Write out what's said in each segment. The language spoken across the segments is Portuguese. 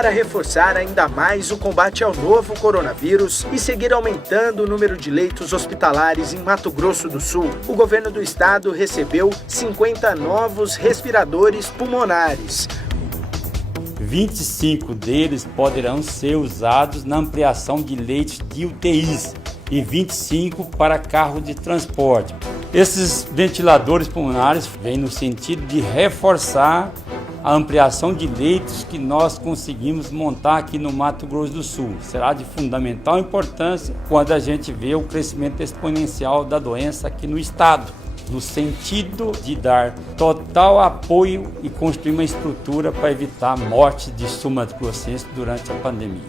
Para reforçar ainda mais o combate ao novo coronavírus e seguir aumentando o número de leitos hospitalares em Mato Grosso do Sul, o governo do estado recebeu 50 novos respiradores pulmonares. 25 deles poderão ser usados na ampliação de leitos de UTIs e 25 para carro de transporte. Esses ventiladores pulmonares vêm no sentido de reforçar a ampliação de leitos que nós conseguimos montar aqui no Mato Grosso do Sul. Será de fundamental importância quando a gente vê o crescimento exponencial da doença aqui no estado, no sentido de dar total apoio e construir uma estrutura para evitar a morte de sul-mato-grossenses durante a pandemia.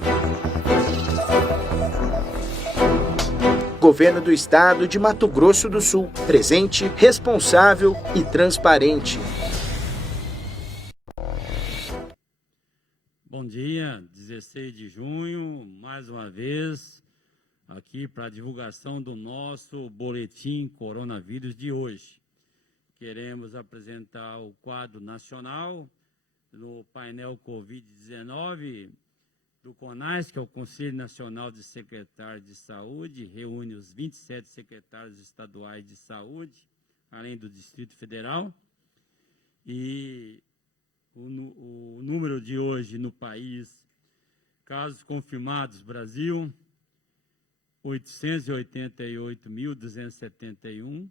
Governo do estado de Mato Grosso do Sul, presente, responsável e transparente. Bom dia, 16 de junho, mais uma vez, aqui para a divulgação do nosso boletim coronavírus de hoje. Queremos apresentar o quadro nacional no painel Covid-19 do CONAS, que é o Conselho Nacional de Secretários de Saúde, reúne os 27 secretários estaduais de saúde, além do Distrito Federal, e o número de hoje no país, casos confirmados, Brasil, 888.271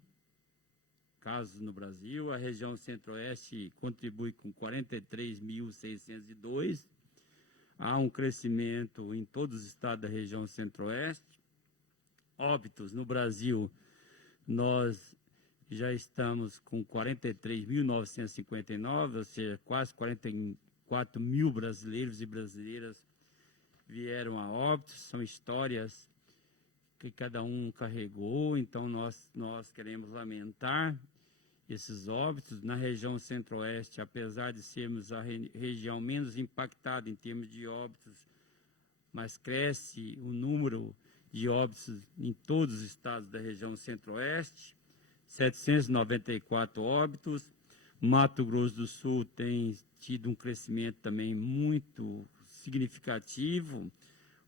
casos no Brasil. A região Centro-Oeste contribui com 43.602. Há um crescimento em todos os estados da região Centro-Oeste. Óbitos no Brasil, nós já estamos com 43.959, ou seja, quase 44 mil brasileiros e brasileiras vieram a óbitos. São histórias que cada um carregou, então nós queremos lamentar esses óbitos. Na região Centro-Oeste, apesar de sermos a região menos impactada em termos de óbitos, mas cresce o número de óbitos em todos os estados da região Centro-Oeste. 794 óbitos. Mato Grosso do Sul tem tido um crescimento também muito significativo.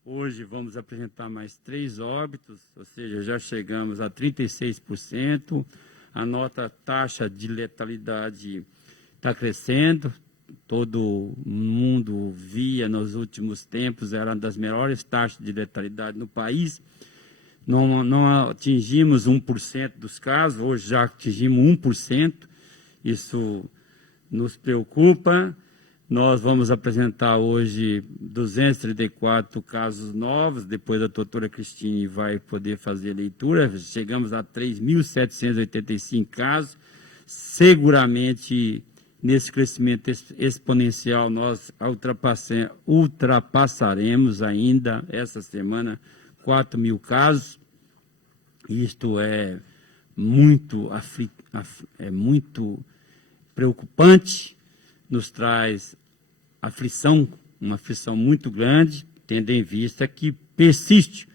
Hoje vamos apresentar mais 3 óbitos, ou seja, já chegamos a 36%. A taxa de letalidade está crescendo. Todo mundo via nos últimos tempos, era uma das melhores taxas de letalidade no país. Não atingimos 1% dos casos, hoje já atingimos 1%, isso nos preocupa. Nós vamos apresentar hoje 234 casos novos, depois a doutora Cristine vai poder fazer a leitura. Chegamos a 3.785 casos, seguramente nesse crescimento exponencial nós ultrapassaremos ainda essa semana 4.000 casos. Isto é muito preocupante, nos traz aflição, uma aflição muito grande, tendo em vista que persiste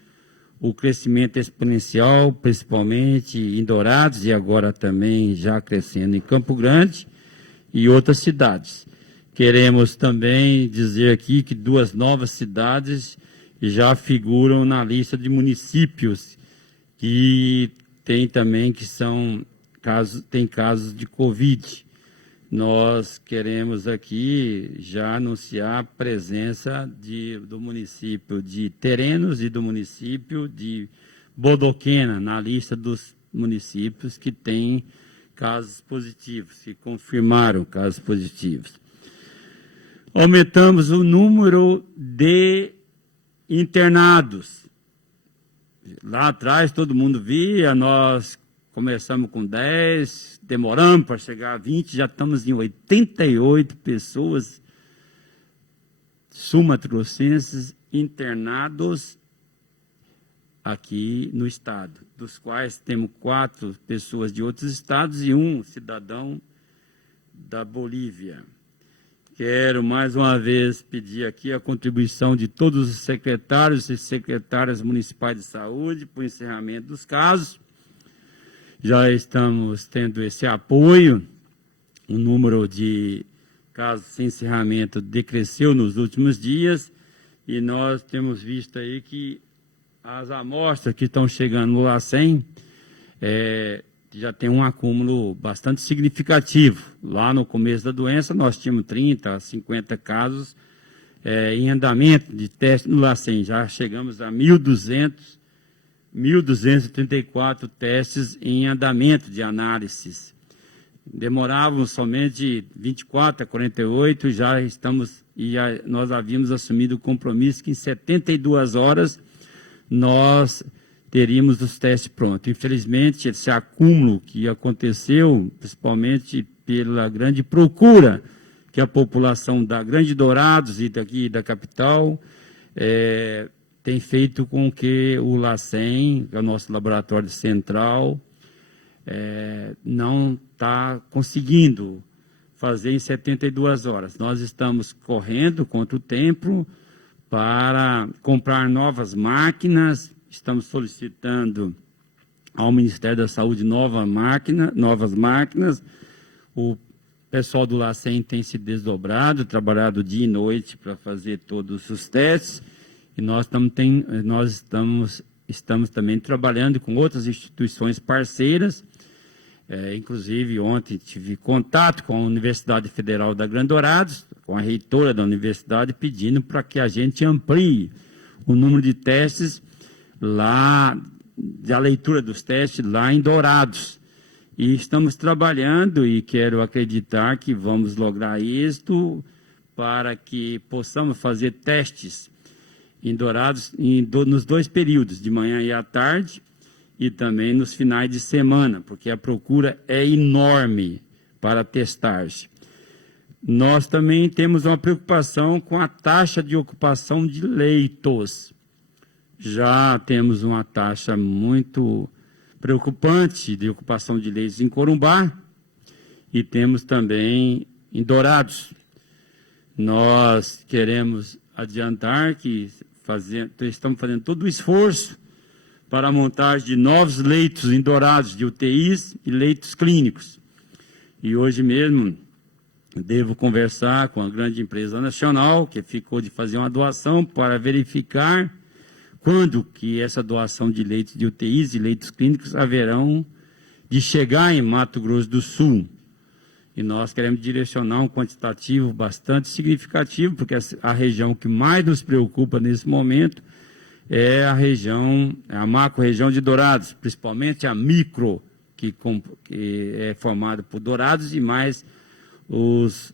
o crescimento exponencial, principalmente em Dourados e agora também já crescendo em Campo Grande e outras cidades. Queremos também dizer aqui que 2 novas cidades já figuram na lista de municípios que tem também casos de Covid. Nós queremos aqui já anunciar a presença do município de Terenos e do município de Bodoquena na lista dos municípios que têm casos positivos, que confirmaram casos positivos. Aumentamos o número de internados. Lá atrás todo mundo via, nós começamos com 10, demoramos para chegar a 20, já estamos em 88 pessoas sul-mato-grossenses internados aqui no estado, dos quais temos 4 pessoas de outros estados e 1 cidadão da Bolívia. Quero mais uma vez pedir aqui a contribuição de todos os secretários e secretárias municipais de saúde para o encerramento dos casos. Já estamos tendo esse apoio, o número de casos sem encerramento decresceu nos últimos dias e nós temos visto aí que as amostras que estão chegando no LACEN já tem um acúmulo bastante significativo. Lá no começo da doença nós tínhamos 30 a 50 casos em andamento de teste no LACEN. Já chegamos a 1.234 testes em andamento de análises. Demoravam somente 24 a 48, nós havíamos assumido o compromisso que em 72 horas nós teríamos os testes prontos. Infelizmente, esse acúmulo que aconteceu, principalmente pela grande procura que a população da Grande Dourados e daqui da capital tem feito com que o LACEN, que é o nosso laboratório central, não está conseguindo fazer em 72 horas. Nós estamos correndo contra o tempo para comprar novas máquinas, estamos solicitando ao Ministério da Saúde novas máquinas. O pessoal do LACEN tem se desdobrado, trabalhado dia e noite para fazer todos os testes, e nós estamos também trabalhando com outras instituições parceiras. Inclusive, ontem tive contato com a Universidade Federal da Grande Dourados, com a reitora da universidade, pedindo para que a gente amplie o número de testes lá, da leitura dos testes lá em Dourados. E estamos trabalhando e quero acreditar que vamos lograr isto para que possamos fazer testes em Dourados nos dois períodos, de manhã e à tarde, e também nos finais de semana, porque a procura é enorme para testagem. Nós também temos uma preocupação com a taxa de ocupação de leitos. Já temos uma taxa muito preocupante de ocupação de leitos em Corumbá e temos também em Dourados. Nós queremos adiantar que estamos fazendo todo o esforço para a montagem de novos leitos em Dourados, de UTIs e leitos clínicos. E hoje mesmo devo conversar com a grande empresa nacional, que ficou de fazer uma doação, para verificar quando que essa doação de leitos de UTIs e leitos clínicos haverão de chegar em Mato Grosso do Sul. E nós queremos direcionar um quantitativo bastante significativo, porque a região que mais nos preocupa nesse momento é a macro-região de Dourados, principalmente a micro, que é formada por Dourados e mais os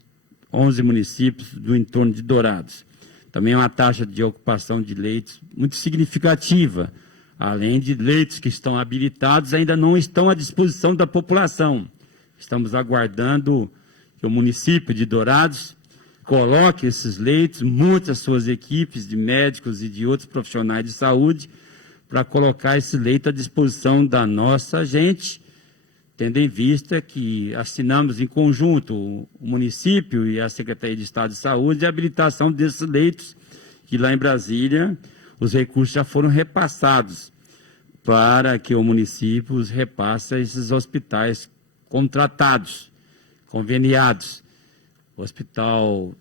11 municípios do entorno de Dourados. Também é uma taxa de ocupação de leitos muito significativa, além de leitos que estão habilitados ainda não estão à disposição da população. Estamos aguardando que o município de Dourados coloque esses leitos, monte as suas equipes de médicos e de outros profissionais de saúde para colocar esse leito à disposição da nossa gente, tendo em vista que assinamos em conjunto o município e a Secretaria de Estado de Saúde a habilitação desses leitos, que lá em Brasília os recursos já foram repassados para que o município os repasse a esses hospitais contratados, conveniados. O Hospital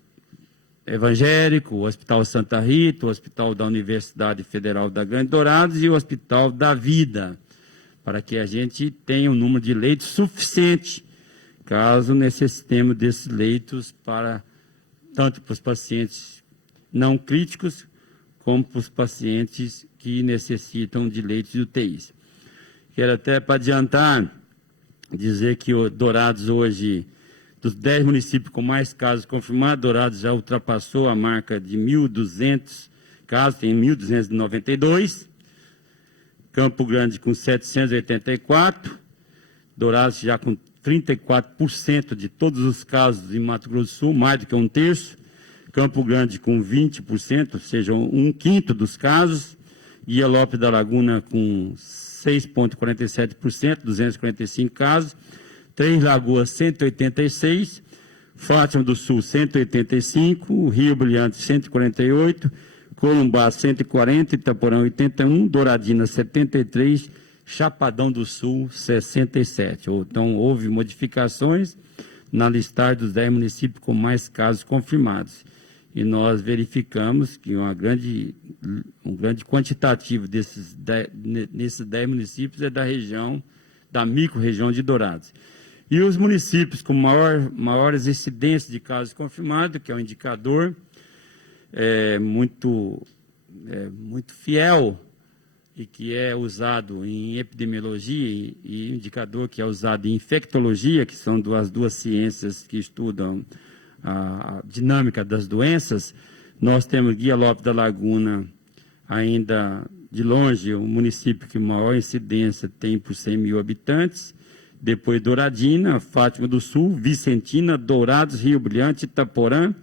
Evangélico, o Hospital Santa Rita, o Hospital da Universidade Federal da Grande Dourados e o Hospital da Vida, para que a gente tenha um número de leitos suficiente, caso necessitemos desses leitos tanto para os pacientes não críticos, como para os pacientes que necessitam de leitos de UTIs. Quero até, para adiantar, dizer que o Dourados hoje, dos 10 municípios com mais casos confirmados, Dourados já ultrapassou a marca de 1.200 casos, tem 1.292, Campo Grande com 784, Dourados já com 34% de todos os casos em Mato Grosso do Sul, mais do que um terço, Campo Grande com 20%, ou seja, um quinto dos casos, Guia Lopes da Laguna com 6,47%, 245 casos, Três Lagoas 186, Fátima do Sul 185, Rio Brilhante 148, Corumbá 140, Itaporã 81, Douradina 73, Chapadão do Sul 67. Então houve modificações na listagem dos 10 municípios com mais casos confirmados. E nós verificamos que um grande quantitativo nesses 10 municípios é da micro-região de Dourados. E os municípios com maiores incidências de casos confirmados, que é um indicador muito fiel e que é usado em epidemiologia e indicador que é usado em infectologia, que são as duas ciências que estudam a dinâmica das doenças, nós temos Guia Lopes da Laguna, ainda de longe, o município que maior incidência tem por 100 mil habitantes, depois Douradina, Fátima do Sul, Vicentina, Dourados, Rio Brilhante, Itaporã,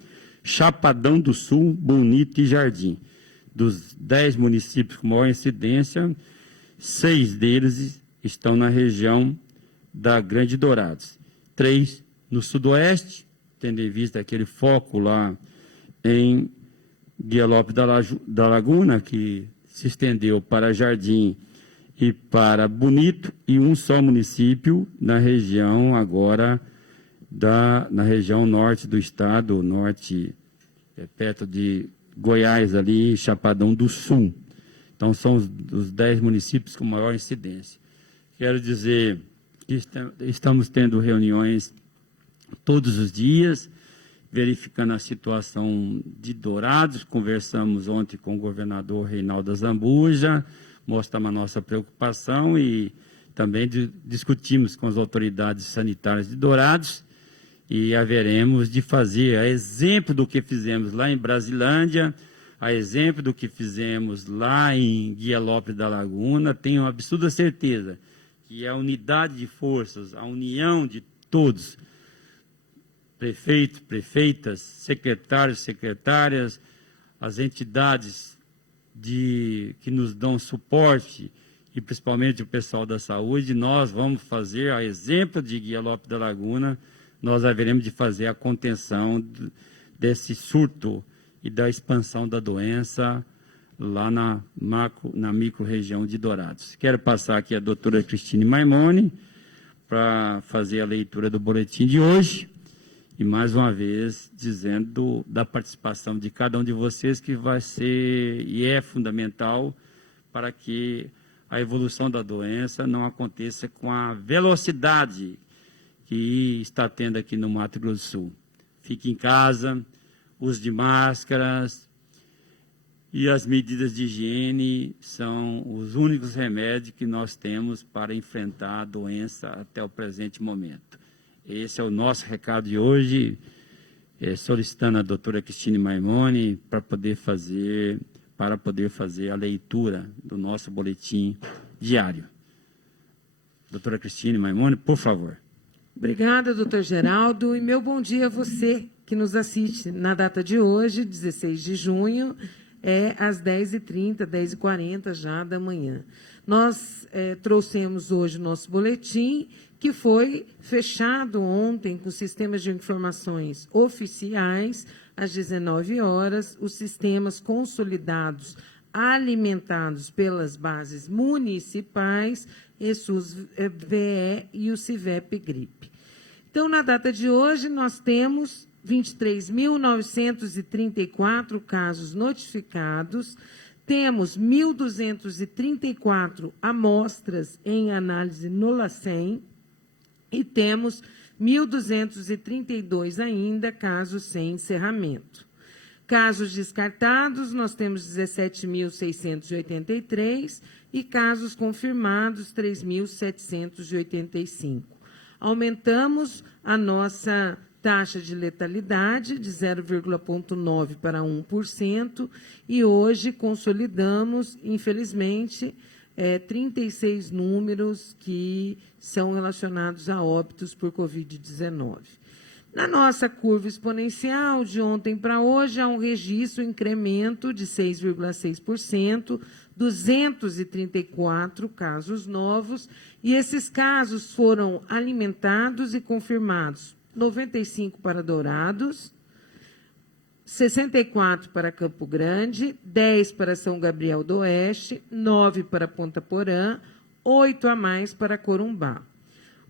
Chapadão do Sul, Bonito e Jardim. Dos 10 municípios com maior incidência, 6 deles estão na região da Grande Dourados. 3 no sudoeste, tendo em vista aquele foco lá em Guia Lopes da Laguna, que se estendeu para Jardim e para Bonito, e um só município na região agora, na região norte do estado, norte, perto de Goiás, ali, Chapadão do Sul. Então, são os 10 municípios com maior incidência. Quero dizer que estamos tendo reuniões todos os dias, verificando a situação de Dourados. Conversamos ontem com o governador Reinaldo Azambuja, mostramos a nossa preocupação e também discutimos com as autoridades sanitárias de Dourados e haveremos de fazer, a exemplo do que fizemos lá em Brasilândia, a exemplo do que fizemos lá em Guia Lopes da Laguna, tenho absoluta certeza que a unidade de forças, a união de todos, prefeitos, prefeitas, secretários, secretárias, as entidades que nos dão suporte e principalmente o pessoal da saúde, nós vamos fazer, a exemplo de Guia Lopes da Laguna, nós haveremos de fazer a contenção desse surto e da expansão da doença lá na micro-região de Dourados. Quero passar aqui a doutora Cristine Maimone para fazer a leitura do boletim de hoje. E, mais uma vez, dizendo da participação de cada um de vocês, que vai ser e é fundamental para que a evolução da doença não aconteça com a velocidade que está tendo aqui no Mato Grosso do Sul. Fique em casa, use de máscaras e as medidas de higiene são os únicos remédios que nós temos para enfrentar a doença até o presente momento. Esse é o nosso recado de hoje, solicitando a doutora Cristine Maimone para poder fazer a leitura do nosso boletim diário. Doutora Cristine Maimone, por favor. Obrigada, doutor Geraldo, e meu bom dia a você que nos assiste na data de hoje, 16 de junho, às 10h30, 10h40 já da manhã. Nós trouxemos hoje o nosso boletim, que foi fechado ontem com sistemas de informações oficiais, às 19 horas, os sistemas consolidados alimentados pelas bases municipais, e SUS-VE e o CIVEP-GRIP. Então, na data de hoje, nós temos 23.934 casos notificados, temos 1.234 amostras em análise no LACEN e temos 1.232 ainda casos sem encerramento. Casos descartados, nós temos 17.683 e casos confirmados, 3.785. Aumentamos a nossa taxa de letalidade de 0,9% para 1% e hoje consolidamos, infelizmente, 36 números que são relacionados a óbitos por Covid-19. Na nossa curva exponencial, de ontem para hoje, há um registro, incremento de 6,6%, 234 casos novos, e esses casos foram alimentados e confirmados, 95 para Dourados, 64 para Campo Grande, 10 para São Gabriel do Oeste, 9 para Ponta Porã, 8 a mais para Corumbá.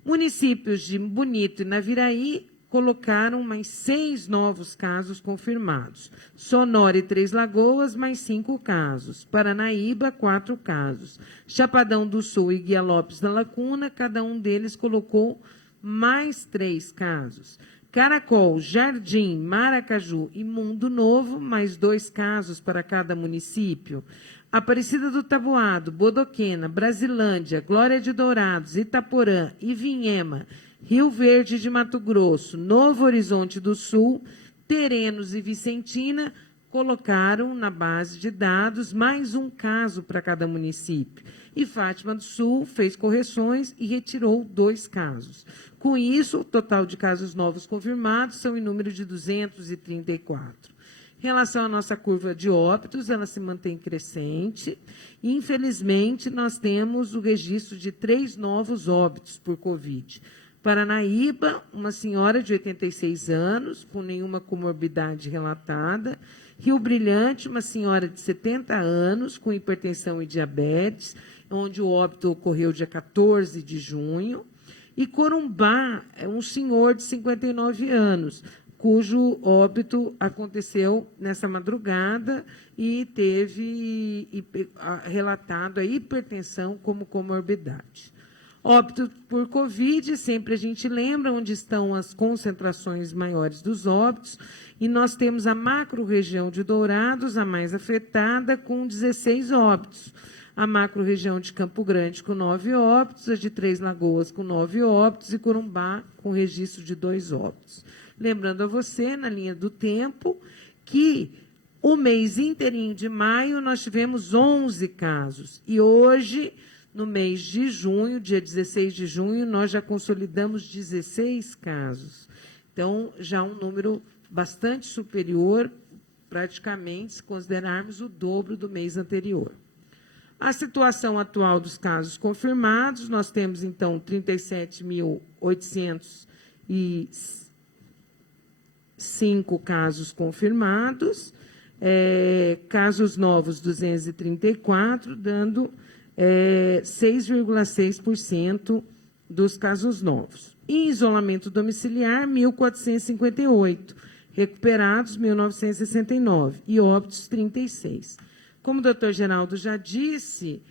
Municípios de Bonito e Naviraí colocaram mais 6 novos casos confirmados. Sonora e Três Lagoas, mais 5 casos. Paranaíba, 4 casos. Chapadão do Sul e Guia Lopes da Lacuna, cada um deles colocou mais 3 casos. Caracol, Jardim, Maracaju e Mundo Novo, mais 2 casos para cada município. Aparecida do Taboado, Bodoquena, Brasilândia, Glória de Dourados, Itaporã, Ivinhema, Rio Verde de Mato Grosso, Novo Horizonte do Sul, Terenos e Vicentina colocaram na base de dados mais 1 caso para cada município. E Fátima do Sul fez correções e retirou 2 casos. Com isso, o total de casos novos confirmados são em número de 234. Em relação à nossa curva de óbitos, ela se mantém crescente. E, infelizmente, nós temos o registro de 3 novos óbitos por Covid. Paranaíba, uma senhora de 86 anos, com nenhuma comorbidade relatada. Rio Brilhante, uma senhora de 70 anos, com hipertensão e diabetes, onde o óbito ocorreu dia 14 de junho. E Corumbá, é um senhor de 59 anos, cujo óbito aconteceu nessa madrugada e teve relatado a hipertensão como comorbidade. Óbito por Covid, sempre a gente lembra onde estão as concentrações maiores dos óbitos, e nós temos a macro-região de Dourados, a mais afetada, com 16 óbitos. A macro-região de Campo Grande, com 9 óbitos, a de Três Lagoas, com 9 óbitos, e Corumbá, com registro de 2 óbitos. Lembrando a você, na linha do tempo, que o mês inteirinho de maio nós tivemos 11 casos. E hoje, no mês de junho, dia 16 de junho, nós já consolidamos 16 casos. Então, já um número bastante superior, praticamente, se considerarmos o dobro do mês anterior. A situação atual dos casos confirmados, nós temos, então, 37.805 casos confirmados, casos novos 234, dando 6,6% dos casos novos. Em isolamento domiciliar, 1.458, recuperados 1.969 e óbitos 36. Como o doutor Geraldo já disse,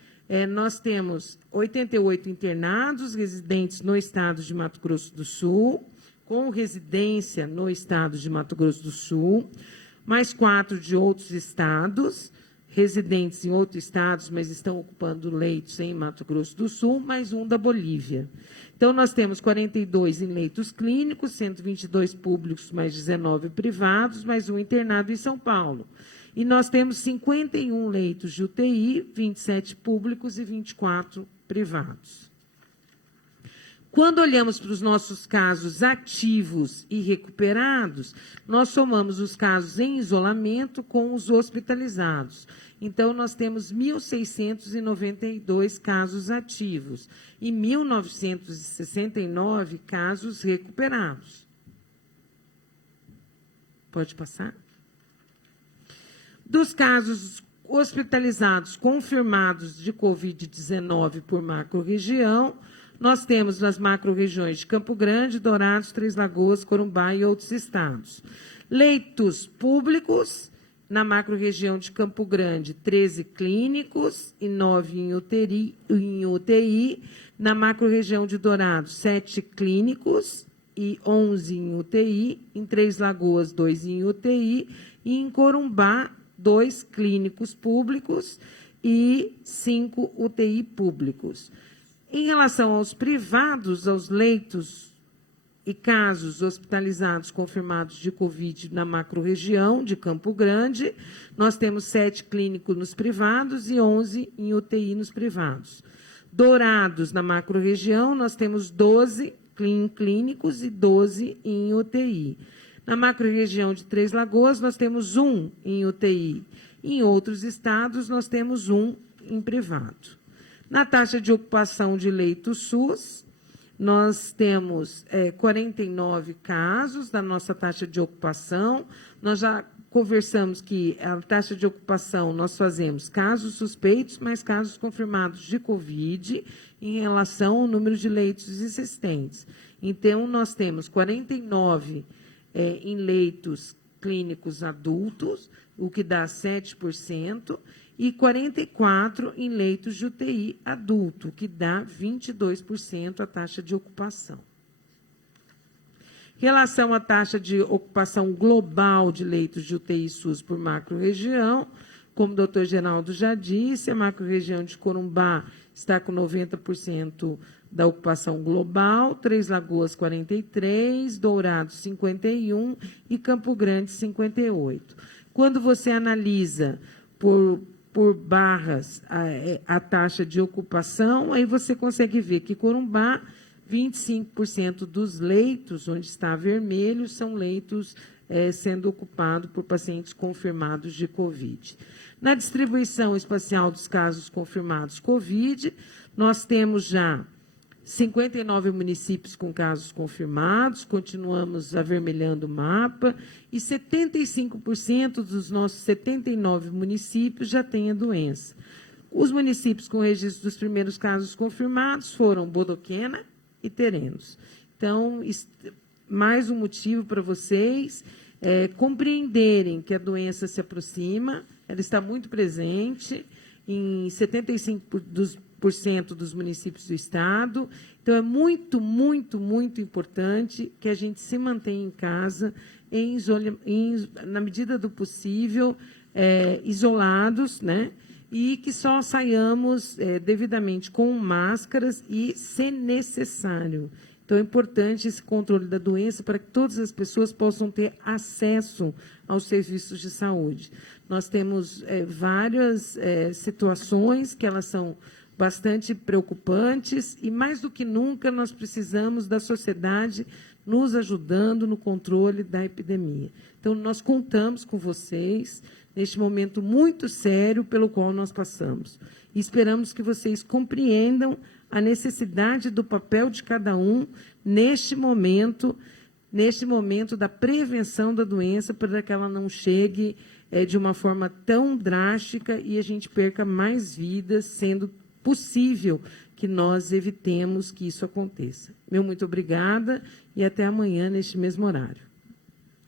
nós temos 88 internados residentes no estado de Mato Grosso do Sul, com residência no estado de Mato Grosso do Sul, mais 4 de outros estados, residentes em outros estados, mas estão ocupando leitos em Mato Grosso do Sul, mais 1 da Bolívia. Então, nós temos 42 em leitos clínicos, 122 públicos, mais 19 privados, mais 1 internado em São Paulo. E nós temos 51 leitos de UTI, 27 públicos e 24 privados. Quando olhamos para os nossos casos ativos e recuperados, nós somamos os casos em isolamento com os hospitalizados. Então, nós temos 1.692 casos ativos e 1.969 casos recuperados. Pode passar? Dos casos hospitalizados confirmados de Covid-19 por macro-região, nós temos nas macro-regiões de Campo Grande, Dourados, Três Lagoas, Corumbá e outros estados. Leitos públicos, na macro-região de Campo Grande, 13 clínicos e 9 em UTI. Na macro-região de Dourados, 7 clínicos e 11 em UTI. Em Três Lagoas, 2 em UTI. E em Corumbá, 2 clínicos públicos e 5 UTI públicos. Em relação aos privados, aos leitos e casos hospitalizados confirmados de Covid na macro-região de Campo Grande, nós temos 7 clínicos nos privados e 11 em UTI nos privados. Dourados, na macro-região, nós temos 12 clínicos e 12 em UTI. Na macro-região de Três Lagoas, nós temos 1 em UTI. Em outros estados, nós temos 1 em privado. Na taxa de ocupação de leitos SUS, nós temos 49 casos da nossa taxa de ocupação. Nós já conversamos que a taxa de ocupação nós fazemos casos suspeitos, mais casos confirmados de Covid em relação ao número de leitos existentes. Então, nós temos 49 em leitos clínicos adultos, o que dá 7%, e 44 em leitos de UTI adulto, o que dá 22% a taxa de ocupação. Em relação à taxa de ocupação global de leitos de UTI SUS por macro-região, como o doutor Geraldo já disse, a macro-região de Corumbá está com 90% da ocupação global, Três Lagoas 43%, Dourados 51% e Campo Grande 58%. Quando você analisa por barras a taxa de ocupação, aí você consegue ver que Corumbá, 25% dos leitos onde está vermelho são leitos sendo ocupados por pacientes confirmados de Covid. Na distribuição espacial dos casos confirmados Covid, nós temos já 59 municípios com casos confirmados, continuamos avermelhando o mapa, e 75% dos nossos 79 municípios já têm a doença. Os municípios com registro dos primeiros casos confirmados foram Bodoquena e Terenos. Então, mais um motivo para vocês compreenderem que a doença se aproxima, ela está muito presente em 75% dos municípios do estado. Então, é muito, muito, muito importante que a gente se mantenha em casa, na medida do possível, isolados, né? E que só saiamos devidamente com máscaras e, se necessário. Então, é importante esse controle da doença para que todas as pessoas possam ter acesso aos serviços de saúde. Nós temos várias situações que elas são bastante preocupantes e, mais do que nunca, nós precisamos da sociedade nos ajudando no controle da epidemia. Então, nós contamos com vocês neste momento muito sério pelo qual nós passamos. E esperamos que vocês compreendam a necessidade do papel de cada um neste momento da prevenção da doença, para que ela não chegue de uma forma tão drástica e a gente perca mais vidas, sendo possível que nós evitemos que isso aconteça. Meu muito obrigada e até amanhã neste mesmo horário.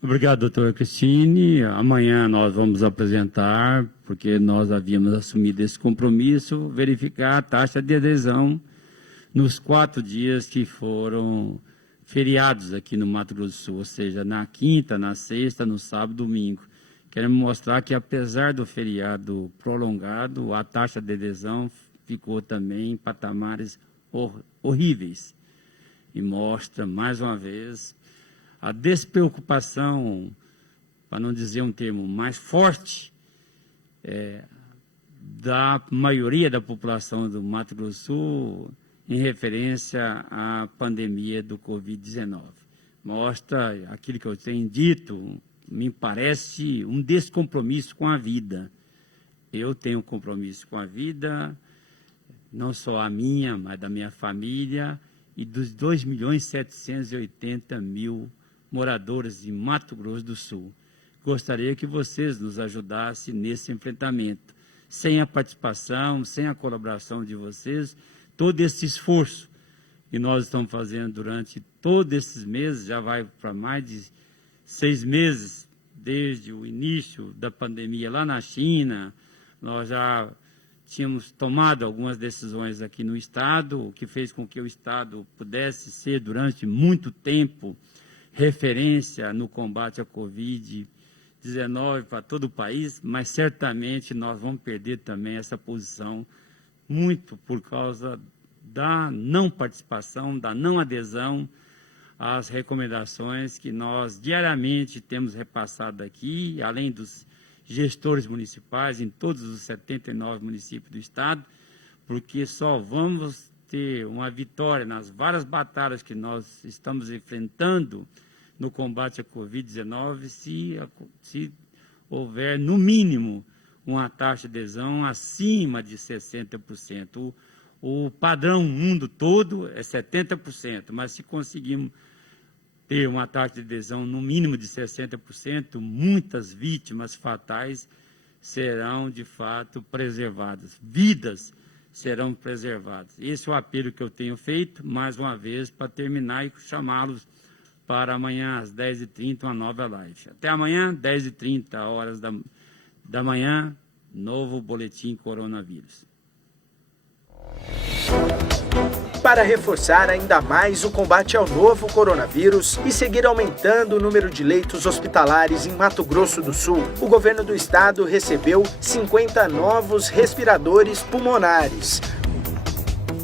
Obrigado, doutora Cristine. Amanhã nós vamos apresentar, porque nós havíamos assumido esse compromisso, verificar a taxa de adesão nos 4 dias que foram feriados aqui no Mato Grosso do Sul, ou seja, na quinta, na sexta, no sábado, domingo. Queremos mostrar que, apesar do feriado prolongado, a taxa de adesão ficou também em patamares horríveis. E mostra, mais uma vez, a despreocupação, para não dizer um termo mais forte, da maioria da população do Mato Grosso do Sul em referência à pandemia do Covid-19. Mostra aquilo que eu tenho dito, me parece um descompromisso com a vida. Eu tenho compromisso com a vida, não só a minha, mas da minha família e dos 2.780.000 moradores de Mato Grosso do Sul. Gostaria que vocês nos ajudassem nesse enfrentamento. Sem a participação, sem a colaboração de vocês, todo esse esforço que nós estamos fazendo durante todos esses meses, já vai para mais de 6 meses, desde o início da pandemia lá na China, nós já tínhamos tomado algumas decisões aqui no Estado, o que fez com que o Estado pudesse ser, durante muito tempo, referência no combate à Covid-19 para todo o país, mas certamente nós vamos perder também essa posição muito por causa da não participação, da não adesão às recomendações que nós diariamente temos repassado aqui, além dos gestores municipais em todos os 79 municípios do Estado, porque só vamos ter uma vitória nas várias batalhas que nós estamos enfrentando no combate à Covid-19 se houver, no mínimo, uma taxa de adesão acima de 60%. O padrão mundo todo é 70%, mas se conseguirmos ter uma taxa de adesão no mínimo de 60%, muitas vítimas fatais serão, de fato, preservadas. Vidas serão preservados. Esse é o apelo que eu tenho feito, mais uma vez, para terminar e chamá-los para amanhã às 10h30, uma nova live. Até amanhã, 10h30, horas da manhã, novo boletim coronavírus. Para reforçar ainda mais o combate ao novo coronavírus e seguir aumentando o número de leitos hospitalares em Mato Grosso do Sul, o governo do estado recebeu 50 novos respiradores pulmonares.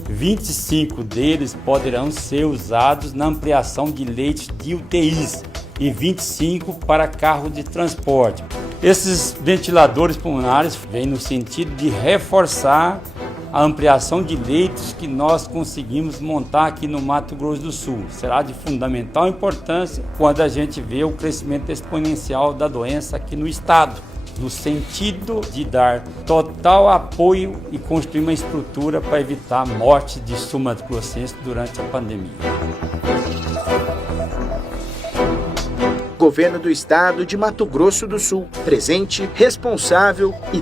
25 deles poderão ser usados na ampliação de leitos de UTIs e 25 para carro de transporte. Esses ventiladores pulmonares vêm no sentido de reforçar a ampliação de leitos que nós conseguimos montar aqui no Mato Grosso do Sul. Será de fundamental importância quando a gente vê o crescimento exponencial da doença aqui no estado, no sentido de dar total apoio e construir uma estrutura para evitar a morte de sul-mato-grossenses durante a pandemia. Governo do estado de Mato Grosso do Sul, presente, responsável e